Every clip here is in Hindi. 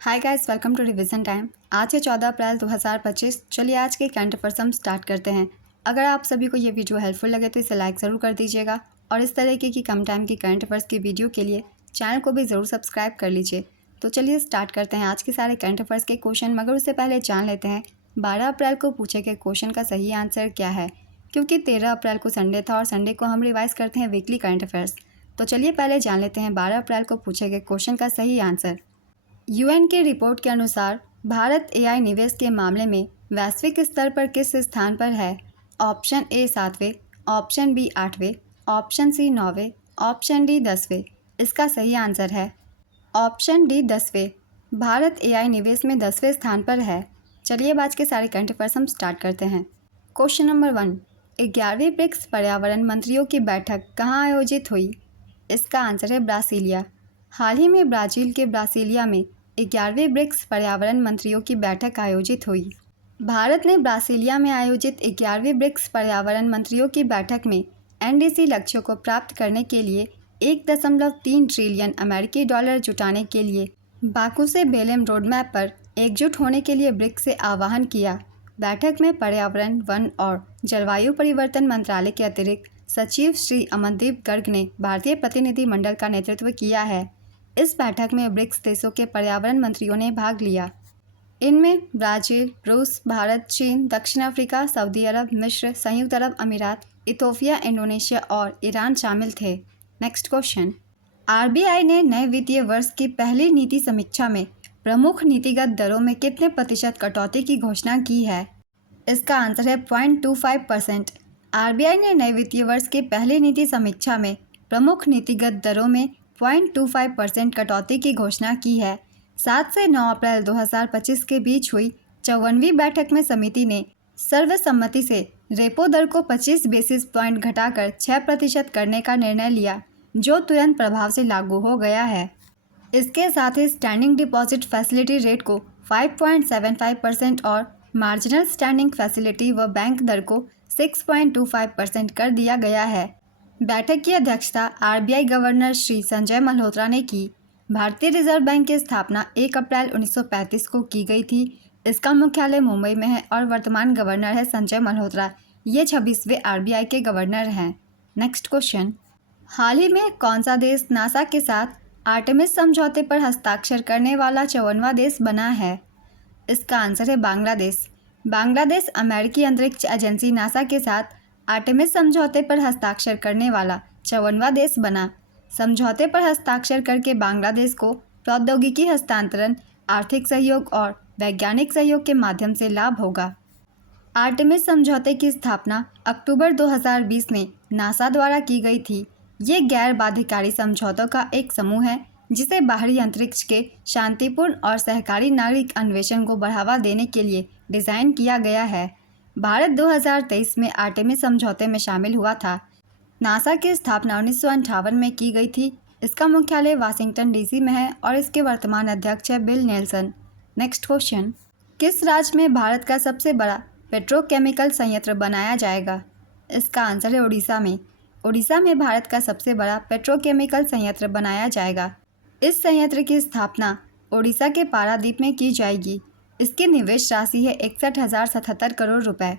Hi guys, welcome to revision time. आज है 14 अप्रैल 2025। चलिए आज के करंट अफेयर्स हम स्टार्ट करते हैं। अगर आप सभी को ये वीडियो हेल्पफुल लगे तो इसे लाइक ज़रूर कर दीजिएगा और इस तरीके की कम टाइम की करंट अफेयर्स की वीडियो के लिए चैनल को भी ज़रूर सब्सक्राइब कर लीजिए। तो चलिए स्टार्ट करते हैं आज के सारे करंट अफेयर्स के क्वेश्चन, मगर उससे पहले जान लेते हैं 12 अप्रैल को पूछे गए क्वेश्चन का सही आंसर क्या है, क्योंकि 13 अप्रैल को संडे था और संडे को हम रिवाइज करते हैं वीकली करंट अफेयर्स। तो चलिए पहले जान लेते हैं 12 अप्रैल को पूछे गए क्वेश्चन का सही आंसर। यूएन के रिपोर्ट के अनुसार भारत एआई निवेश के मामले में वैश्विक स्तर पर किस स्थान पर है? ऑप्शन ए 7वें, ऑप्शन बी 8वें, ऑप्शन सी 9वें, ऑप्शन डी 10वें। इसका सही आंसर है ऑप्शन डी 10वें। भारत एआई निवेश में 10वें स्थान पर है। चलिए अब आज के सारे करंट अफेयर्स हम स्टार्ट करते हैं। क्वेश्चन नंबर 1, 11वीं ब्रिक्स पर्यावरण मंत्रियों की बैठक कहाँ आयोजित हुई? इसका आंसर है ब्रासीलिया। हाल ही में ब्राज़ील के ब्रासीलिया में 11वीं ब्रिक्स पर्यावरण मंत्रियों की बैठक आयोजित हुई। भारत ने ब्रासीलिया में आयोजित 11वीं ब्रिक्स पर्यावरण मंत्रियों की बैठक में एनडीसी लक्ष्यों को प्राप्त करने के लिए 1.3 ट्रिलियन अमेरिकी डॉलर जुटाने के लिए बाकू से बेलेम रोडमैप पर एकजुट होने के लिए ब्रिक्स से आह्वान किया। बैठक में पर्यावरण, वन और जलवायु परिवर्तन मंत्रालय के अतिरिक्त सचिव श्री अमनदीप गर्ग ने भारतीय प्रतिनिधिमंडल का नेतृत्व किया है। इस बैठक में ब्रिक्स देशों के पर्यावरण मंत्रियों ने भाग लिया। इनमें ब्राज़ील, रूस, भारत, चीन, दक्षिण अफ्रीका, सऊदी अरब, मिस्र, संयुक्त अरब अमीरात, इथोपिया, इंडोनेशिया और ईरान शामिल थे। नेक्स्ट क्वेश्चन, आरबीआई ने नए वित्तीय वर्ष की पहली नीति समीक्षा में प्रमुख नीतिगत दरों में कितने प्रतिशत कटौती की घोषणा की है? इसका आंसर है 0.25%। आरबीआई ने नए वित्तीय वर्ष की पहली नीति समीक्षा में प्रमुख नीतिगत दरों में 0.25% कटौती की घोषणा की है। 7 से 9 अप्रैल 2025 के बीच हुई 54वीं बैठक में समिति ने सर्वसम्मति से रेपो दर को 25 बेसिस पॉइंट घटाकर 6% करने का निर्णय लिया, जो तुरंत प्रभाव से लागू हो गया है। इसके साथ ही स्टैंडिंग डिपॉजिट फैसिलिटी रेट को 5.75% और मार्जिनल स्टैंडिंग फैसिलिटी व बैंक दर को 6.25% कर दिया गया है। बैठक की अध्यक्षता आरबीआई गवर्नर श्री संजय मल्होत्रा ने की। भारतीय रिजर्व बैंक की स्थापना 1 अप्रैल 1935 को की गई थी। इसका मुख्यालय मुंबई में है और वर्तमान गवर्नर है संजय मल्होत्रा। ये 26वें आरबीआई के गवर्नर हैं। नेक्स्ट क्वेश्चन, हाल ही में कौन सा देश नासा के साथ आर्टेमिस समझौते पर हस्ताक्षर करने वाला 54वां देश बना है? इसका आंसर है बांग्लादेश। बांग्लादेश अमेरिकी अंतरिक्ष एजेंसी नासा के साथ आर्टेमिस समझौते पर हस्ताक्षर करने वाला 54वां देश बना। समझौते पर हस्ताक्षर करके बांग्लादेश को प्रौद्योगिकी हस्तांतरण, आर्थिक सहयोग और वैज्ञानिक सहयोग के माध्यम से लाभ होगा। आर्टेमिस समझौते की स्थापना अक्टूबर 2020 में नासा द्वारा की गई थी। ये गैर बाध्यकारी समझौतों का एक समूह है जिसे बाहरी अंतरिक्ष के शांतिपूर्ण और सहकारी नागरिक अन्वेषण को बढ़ावा देने के लिए डिज़ाइन किया गया है। भारत 2023 में आर्टेमिस समझौते में शामिल हुआ था। नासा की स्थापना 1958 में की गई थी। इसका मुख्यालय वाशिंगटन डीसी में है और इसके वर्तमान अध्यक्ष है बिल नेल्सन। नेक्स्ट क्वेश्चन, किस राज्य में भारत का सबसे बड़ा पेट्रोकेमिकल संयंत्र बनाया जाएगा? इसका आंसर है उड़ीसा में। उड़ीसा में भारत का सबसे बड़ा पेट्रोकेमिकल संयंत्र बनाया जाएगा। इस संयंत्र की स्थापना उड़ीसा के पारादीप में की जाएगी। इसकी निवेश राशि है 61,077 करोड़ रुपए।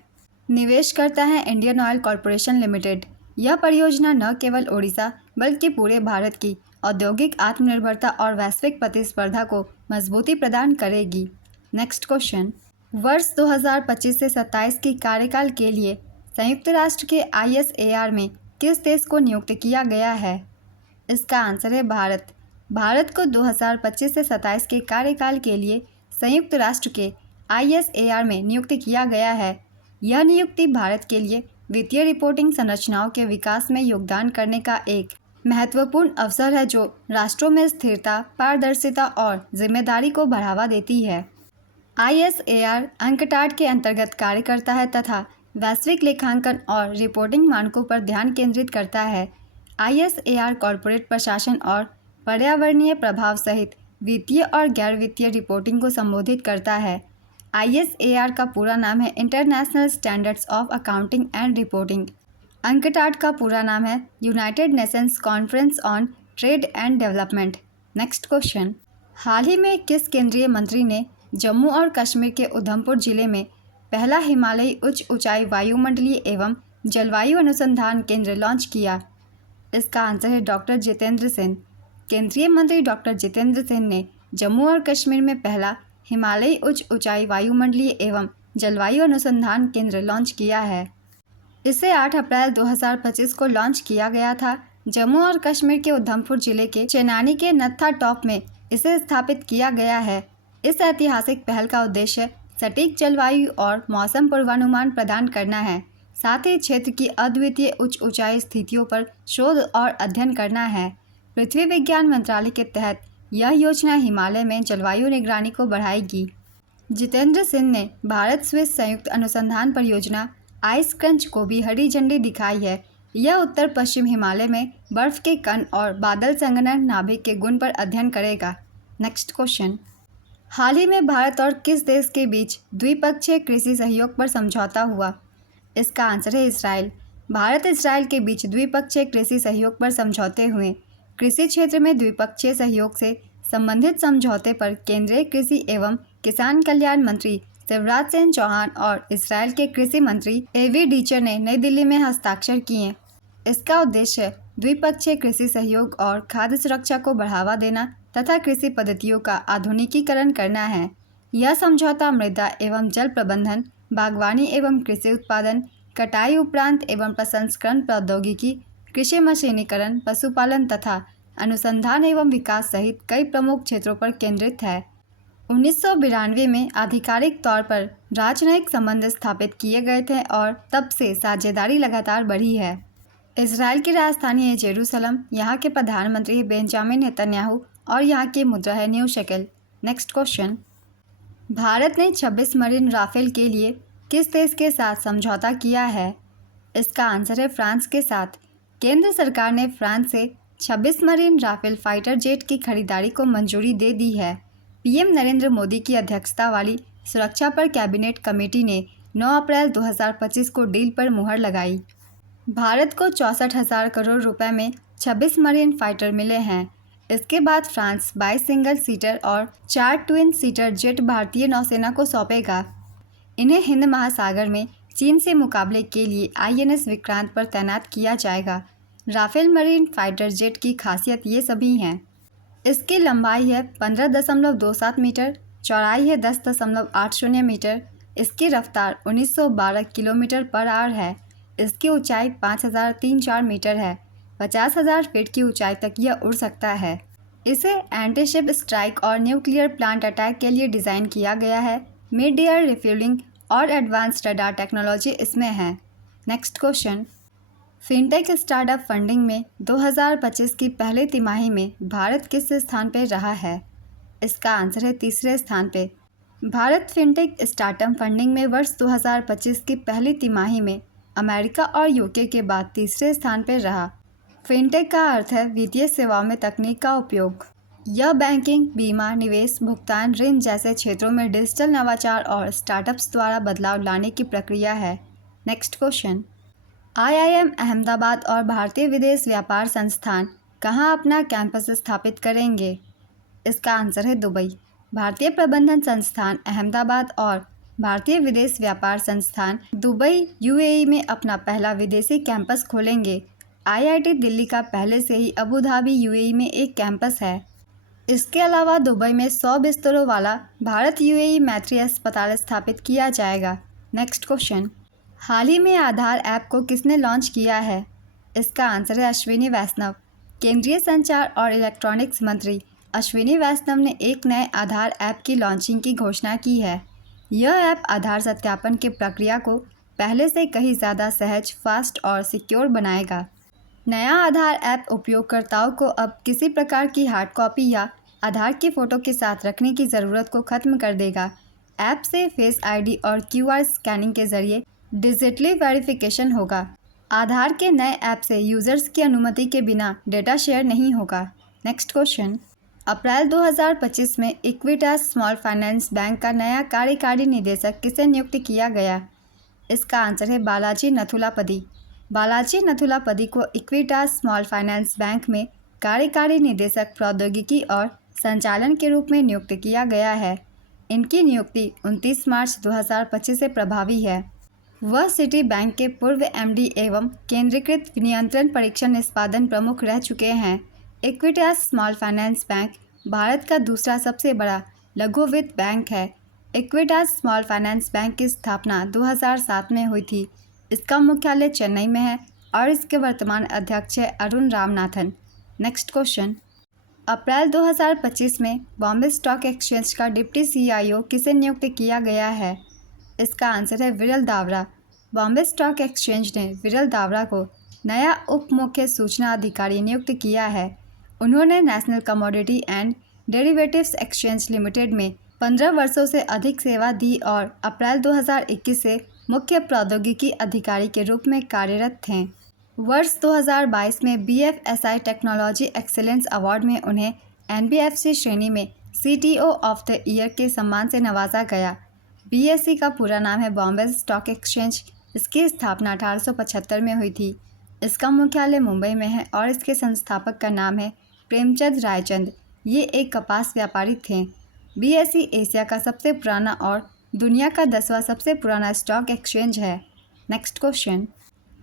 निवेश करता है इंडियन ऑयल कॉरपोरेशन लिमिटेड। यह परियोजना न केवल उड़ीसा बल्कि पूरे भारत की औद्योगिक आत्मनिर्भरता और वैश्विक प्रतिस्पर्धा को मजबूती प्रदान करेगी। नेक्स्ट क्वेश्चन, वर्ष 2025 से 27 की कार्यकाल के लिए संयुक्त राष्ट्र के ISAR में किस देश को नियुक्त किया गया है? इसका आंसर है भारत। भारत को 2025 से 27 के कार्यकाल के लिए संयुक्त राष्ट्र के ISAR में नियुक्त किया गया है। यह नियुक्ति भारत के लिए वित्तीय रिपोर्टिंग संरचनाओं के विकास में योगदान करने का एक महत्वपूर्ण अवसर है, जो राष्ट्रों में स्थिरता, पारदर्शिता और जिम्मेदारी को बढ़ावा देती है। ISAR अंकटाड के अंतर्गत कार्य करता है तथा वैश्विक लेखांकन और रिपोर्टिंग मानकों पर ध्यान केंद्रित करता है। ISAR कॉरपोरेट प्रशासन और पर्यावरणीय प्रभाव सहित वित्तीय और गैर वित्तीय रिपोर्टिंग को संबोधित करता है। ISAR का पूरा नाम है international standards of accounting and reporting. UNCTAD का पूरा नाम है United Nations conference on trade and development. Next question, हाल ही में किस केंद्रीय मंत्री ने जम्मू और कश्मीर के उधमपुर जिले में पहला हिमालयी उच्च ऊंचाई वायुमंडलीय एवं जलवायु अनुसंधान केंद्र लॉन्च किया? इसका आंसर है डॉक्टर जितेंद्र सिंह। केंद्रीय मंत्री डॉक्टर जितेंद्र सिंह ने जम्मू और कश्मीर में पहला हिमालयी उच्च ऊंचाई वायुमंडलीय एवं जलवायु अनुसंधान केंद्र लॉन्च किया है। इसे 8 अप्रैल 2025 को लॉन्च किया गया था। जम्मू और कश्मीर के उधमपुर जिले के चेनानी के नत्था टॉप में इसे स्थापित किया गया है। इस ऐतिहासिक पहल का उद्देश्य सटीक जलवायु और मौसम पूर्वानुमान प्रदान करना है, साथ ही क्षेत्र की अद्वितीय उच्च ऊंचाई स्थितियों पर शोध और अध्ययन करना है। पृथ्वी विज्ञान मंत्रालय के तहत यह योजना हिमालय में जलवायु निगरानी को बढ़ाएगी। जितेंद्र सिंह ने भारत स्विस संयुक्त अनुसंधान परियोजना आइस क्रंच को भी हरी झंडी दिखाई है। यह उत्तर पश्चिम हिमालय में बर्फ के कण और बादल संघनन नाभिक के गुण पर अध्ययन करेगा। नेक्स्ट क्वेश्चन, हाल ही में भारत और किस देश के बीच द्विपक्षीय कृषि सहयोग पर समझौता हुआ? इसका आंसर है इसराइल। भारत इसराइल के बीच द्विपक्षीय कृषि सहयोग पर समझौते हुए। कृषि क्षेत्र में द्विपक्षीय सहयोग से संबंधित समझौते पर केंद्रीय कृषि एवं किसान कल्याण मंत्री शिवराज सिंह चौहान और इसराइल के कृषि मंत्री एवी डीचर ने नई दिल्ली में हस्ताक्षर किए। इसका उद्देश्य द्विपक्षीय कृषि सहयोग और खाद्य सुरक्षा को बढ़ावा देना तथा कृषि पद्धतियों का आधुनिकीकरण करना है। यह समझौता मृदा एवं जल प्रबंधन, बागवानी एवं कृषि उत्पादन, कटाई उपरांत एवं प्रसंस्करण प्रौद्योगिकी, कृषि मशीनीकरण, पशुपालन तथा अनुसंधान एवं विकास सहित कई प्रमुख क्षेत्रों पर केंद्रित है। 1992 में आधिकारिक तौर पर राजनयिक संबंध स्थापित किए गए थे और तब से साझेदारी लगातार बढ़ी है। इसराइल की राजधानी है जेरूसलम, यहाँ के प्रधानमंत्री है बेंजामिन नेतन्याहू और यहाँ की मुद्रा है new shekel. Next question, Bharat ने 26 मरीन राफेल के लिए किस देश के साथ समझौता किया है? इसका आंसर है फ्रांस के साथ। केंद्र सरकार ने फ्रांस से 26 मरीन राफेल फाइटर जेट की खरीदारी को मंजूरी दे दी है। पीएम नरेंद्र मोदी की अध्यक्षता वाली सुरक्षा पर कैबिनेट कमेटी ने 9 अप्रैल 2025 को डील पर मुहर लगाई। भारत को 64,000 करोड़ रुपए में 26 मरीन फाइटर मिले हैं। इसके बाद फ्रांस 22 सिंगल सीटर और 4 ट्विन सीटर जेट भारतीय नौसेना को सौंपेगा। इन्हें हिंद महासागर में चीन से मुकाबले के लिए INS विक्रांत पर तैनात किया जाएगा। राफेल मरीन फाइटर जेट की खासियत ये सभी हैं। इसकी लंबाई है 15.27 मीटर, चौड़ाई है 10.80 मीटर, इसकी रफ्तार 1912 किलोमीटर पर आवर है, इसकी ऊंचाई 5,034 मीटर है, 50,000 फीट की ऊंचाई तक यह उड़ सकता है। इसे एंटीशिप स्ट्राइक और न्यूक्लियर प्लांट अटैक के लिए डिज़ाइन किया गया है। मिड एयर रिफ्यूलिंग और एडवांस रडार टेक्नोलॉजी इसमें है। Next question, fintech startup funding में 2025 की पहली तिमाही में भारत किस स्थान पर रहा है? इसका आंसर है तीसरे स्थान पे। भारत फिनटेक स्टार्टअप फंडिंग में वर्ष 2025 की पहली तिमाही में अमेरिका और यूके के बाद तीसरे स्थान पर रहा। फिनटेक का अर्थ है वित्तीय सेवाओं में तकनीक का उपयोग। यह बैंकिंग, बीमा, निवेश, भुगतान, ऋण जैसे क्षेत्रों में डिजिटल नवाचार और स्टार्टअप्स द्वारा बदलाव लाने की प्रक्रिया है। नेक्स्ट क्वेश्चन, IIM अहमदाबाद और भारतीय विदेश व्यापार संस्थान कहाँ अपना कैंपस स्थापित करेंगे? इसका आंसर है दुबई। भारतीय प्रबंधन संस्थान अहमदाबाद और भारतीय विदेश व्यापार संस्थान दुबई UAE में अपना पहला विदेशी कैंपस खोलेंगे। IIT दिल्ली का पहले से ही अबू धाबी UAE में एक कैंपस है। इसके अलावा दुबई में 100 बिस्तरों वाला भारत UAE मैत्री अस्पताल स्थापित किया जाएगा। नेक्स्ट क्वेश्चन, हाल ही में आधार ऐप को किसने लॉन्च किया है? इसका आंसर है अश्विनी वैष्णव। केंद्रीय संचार और इलेक्ट्रॉनिक्स मंत्री अश्विनी वैष्णव ने एक नए आधार ऐप की लॉन्चिंग की घोषणा की है। यह ऐप आधार सत्यापन की प्रक्रिया को पहले से कहीं ज़्यादा सहज, फास्ट और सिक्योर बनाएगा। नया आधार ऐप उपयोगकर्ताओं को अब किसी प्रकार की हार्ड कॉपी या आधार की फ़ोटो के साथ रखने की ज़रूरत को ख़त्म कर देगा। ऐप से फेस ID और QR स्कैनिंग के ज़रिए डिजिटली वेरिफिकेशन होगा। आधार के नए ऐप से यूज़र्स की अनुमति के बिना डेटा शेयर नहीं होगा। नेक्स्ट क्वेश्चन, अप्रैल 2025 में इक्विटास स्मॉल फाइनेंस बैंक का नया कार्यकारी निदेशक किसे नियुक्त किया गया? इसका आंसर है बालाजी नथुलापदी। बालाजी नथुलापदी को इक्विटास स्मॉल फाइनेंस बैंक में कार्यकारी निदेशक प्रौद्योगिकी और संचालन के रूप में नियुक्त किया गया है। इनकी नियुक्ति 29 मार्च 2025 से प्रभावी है। वह सिटी बैंक के पूर्व एमडी एवं केंद्रीकृत नियंत्रण परीक्षण निष्पादन प्रमुख रह चुके हैं। Equitas small finance bank Bharat का दूसरा सबसे बड़ा लघु वित्त बैंक है। इक्विटास स्मॉल फाइनेंस बैंक की स्थापना 2007 में हुई थी। इसका मुख्यालय चेन्नई में है और इसके वर्तमान अध्यक्ष है अरुण रामनाथन। नेक्स्ट क्वेश्चन, अप्रैल 2025 में बॉम्बे स्टॉक एक्सचेंज का डिप्टी सीईओ किसे नियुक्त किया गया है? इसका आंसर है विरल दावरा। बॉम्बे स्टॉक एक्सचेंज ने विरल दावरा को नया उप मुख्य सूचना अधिकारी नियुक्त किया है। उन्होंने national commodity and derivatives exchange limited में 15 वर्षों से अधिक सेवा दी और अप्रैल 2021 से मुख्य प्रौद्योगिकी अधिकारी के रूप में कार्यरत थे। वर्ष 2022 में BFSI टेक्नोलॉजी एक्सीलेंस अवार्ड में उन्हें NBFC श्रेणी में CTO ऑफ द ईयर के सम्मान से नवाजा गया। BSE का पूरा नाम है बॉम्बे स्टॉक एक्सचेंज। इसकी स्थापना 1875 में हुई थी। इसका मुख्यालय मुंबई में है और इसके संस्थापक का नाम है प्रेमचंद रायचंद। ये एक कपास व्यापारी थे। BSE एशिया का सबसे पुराना और दुनिया का 10वां सबसे पुराना स्टॉक एक्सचेंज है। नेक्स्ट क्वेश्चन,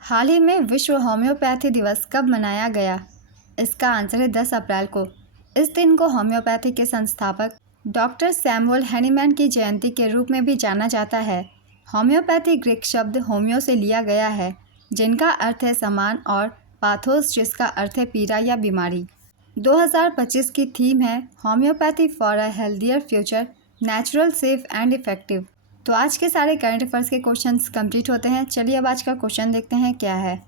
हाल ही में विश्व होम्योपैथी दिवस कब मनाया गया? इसका आंसर है 10 अप्रैल को। इस दिन को होम्योपैथी के संस्थापक डॉक्टर सैमुअल हैनीमैन की जयंती के रूप में भी जाना जाता है। होम्योपैथी ग्रीक शब्द होम्यो से लिया गया है, जिनका अर्थ है समान, और पाथोस, जिसका अर्थ है पीड़ा या बीमारी। 2025 की थीम है homeopathy for a healthier future, natural, safe and effective. तो आज के सारे करंट अफेयर्स के क्वेश्चंस कंप्लीट होते हैं। चलिए अब आज का क्वेश्चन देखते हैं क्या है।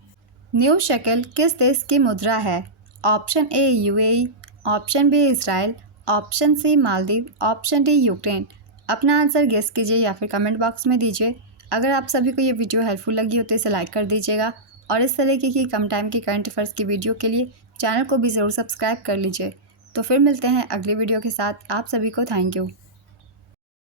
न्यू शेकेल किस देश की मुद्रा है? Option A UAE, option B Israel, option C Maldives, option D Ukraine. अपना आंसर गेस कीजिए या फिर कमेंट बॉक्स में दीजिए। अगर आप सभी को ये वीडियो हेल्पफुल लगी हो तो इसे लाइक कर दीजिएगा और इस तरीके की कम टाइम की करंट अफेयर्स की वीडियो के लिए चैनल को भी ज़रूर सब्सक्राइब कर लीजिए। तो फिर मिलते हैं अगली वीडियो के साथ। आप सभी को थैंक यू।